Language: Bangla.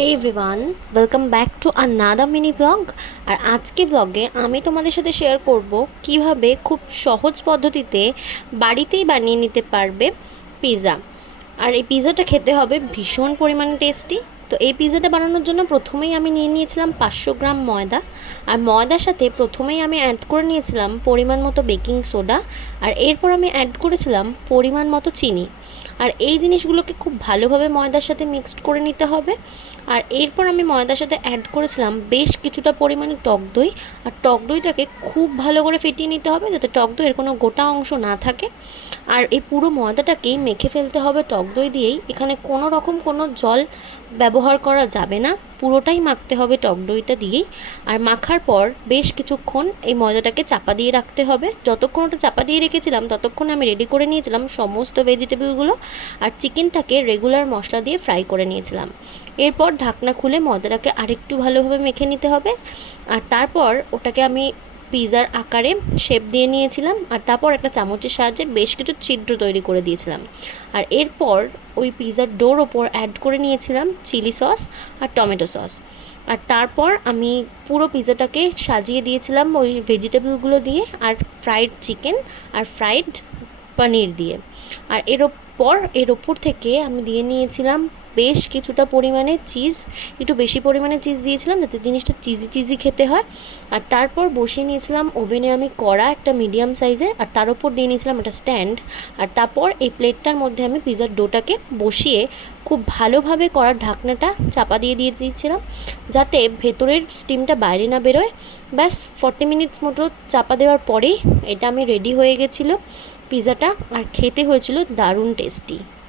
Hey everyone, welcome back to another mini blog. আর আজকে ব্লগে আমি তোমাদের সাথে শেয়ার করব কিভাবে খুব সহজ পদ্ধতিতে বাড়িতেই বানিয়ে নিতে পারবে পিৎজা। আর এই পিৎজাটা খেতে হবে ভীষণ পরিমাণে টেস্টি। তো এই পিৎজাটা বানানোর জন্য প্রথমেই আমি নিয়ে নিয়েছিলাম 500 গ্রাম ময়দা। আর ময়দার সাথে প্রথমেই আমি অ্যাড করে নিয়েছিলাম পরিমাণ মতো বেকিং সোডা। আর এরপর আমি অ্যাড করেছিলাম পরিমাণ মতো চিনি। আর এই জিনিসগুলোকে খুব ভালোভাবে ময়দার সাথে মিক্সড করে নিতে হবে। আর এরপর আমি ময়দার সাথে অ্যাড করেছিলাম বেশ কিছুটা পরিমাণে টক দই। আর টক দইটাকে খুব ভালো করে ফেটিয়ে নিতে হবে যাতে টক দইয়ের কোনো গোটা অংশ না থাকে। আর এই পুরো ময়দাটাকেই মেখে ফেলতে হবে টক দই দিয়েই। এখানে কোনো রকম কোনো জল ব্যবহার করা যাবে না, পুরোটাই মাখতে হবে টক দইটা দিয়েই। আর মাখার পর বেশ কিছুক্ষণ এই ময়দাটাকে চাপা দিয়ে রাখতে হবে। যতক্ষণ ওটা চাপা দিয়ে রেখেছিলাম ততক্ষণ আমি রেডি করে নিয়েছিলাম সমস্ত ভেজিটেবলগুলো। আর চিকেনটাকে রেগুলার মশলা দিয়ে ফ্রাই করে নিয়েছিলাম। এরপর ঢাকনা খুলে ময়দাটাকে আরেকটু ভালোভাবে মেখে নিতে হবে। আর তারপর ওটাকে আমি পিৎজার আকারে শেপ দিয়ে নিয়েছিলাম। আর তারপর একটা চামচের সাহায্যে বেশ কিছু ছিদ্র তৈরি করে দিয়েছিলাম। আর এরপর ওই পিৎজার ডোর ওপর অ্যাড করে নিয়েছিলাম চিলি সস আর টমেটো সস। আর তারপর আমি পুরো পিৎজাটাকে সাজিয়ে দিয়েছিলাম ওই ভেজিটেবলগুলো দিয়ে, আর ফ্রাইড চিকেন আর ফ্রাইড পনির দিয়ে। আর এর ওপর থেকে আমি দিয়ে নিয়েছিলাম বেশ কিছুটা পরিমাণে চিজ, একটু বেশি পরিমাণে চিজ দিয়েছিলাম যাতে জিনিসটা চিজি চিজি খেতে হয়। আর তারপর বসিয়ে নিয়েছিলাম ওভেনে আমি কড়া একটা মিডিয়াম সাইজের, আর তার উপর দিয়ে নিয়েছিলাম একটা স্ট্যান্ড। আর তারপর এই প্লেটটার মধ্যে আমি পিৎজার ডোটাকে বসিয়ে খুব ভালোভাবে কড়ার ঢাকনাটা চাপা দিয়ে দিয়েছিলাম যাতে ভেতরের স্টিমটা বাইরে না বেরোয়। ব্যাস 40 মিনিটস মতো চাপা দেওয়ার পরেই এটা আমি রেডি হয়ে গেছিলো পিৎজাটা। আর খেতে হয়েছিল দারুণ টেস্টি।